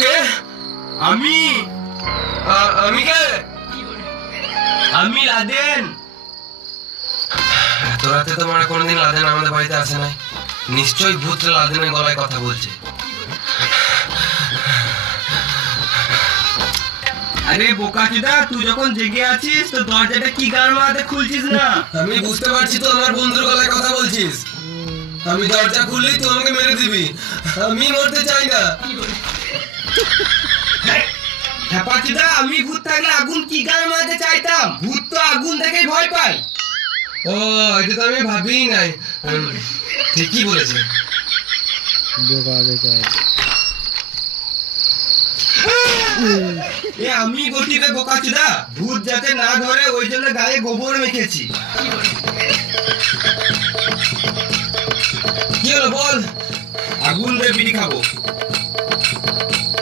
কে? আমি আমি কে? আমি লাদেন। এত রাতে তোমার কোনোদিন লাদেন আমাদের বাড়িতে আসে নাই। নিশ্চয়ই ভূত লাদেনের গলায় কথা বলছে। আরে বোকাচোদা, তুই যখন জেগে আছিস তো দরজাটা কি গান মারাতে খুলছিস না? আমি বুঝতে পারছি তো আমার বন্ধুর গলায় কথা বলছিস। আমি দরজা খুললেই তুই আমাকে মেরে দিবি। আমি মরতে চাই না। হ্যাপাচোদা, আমি ভূত থাকলে আগুন কি গান মারাতে চাইতাম? ভূত তো আগুন দেখেই ভয় পায়। ও, এটা তো আমি ভাবিই নাই। ঠিকই বলেছে। এ আমি গতিতে বোকাচোদা, ভূত যাতে না ধরে ওই জন্য গায়ে গোবর মেখেছি। কি হলো বল? আগুন দিয়ে বিড়ি খাবো।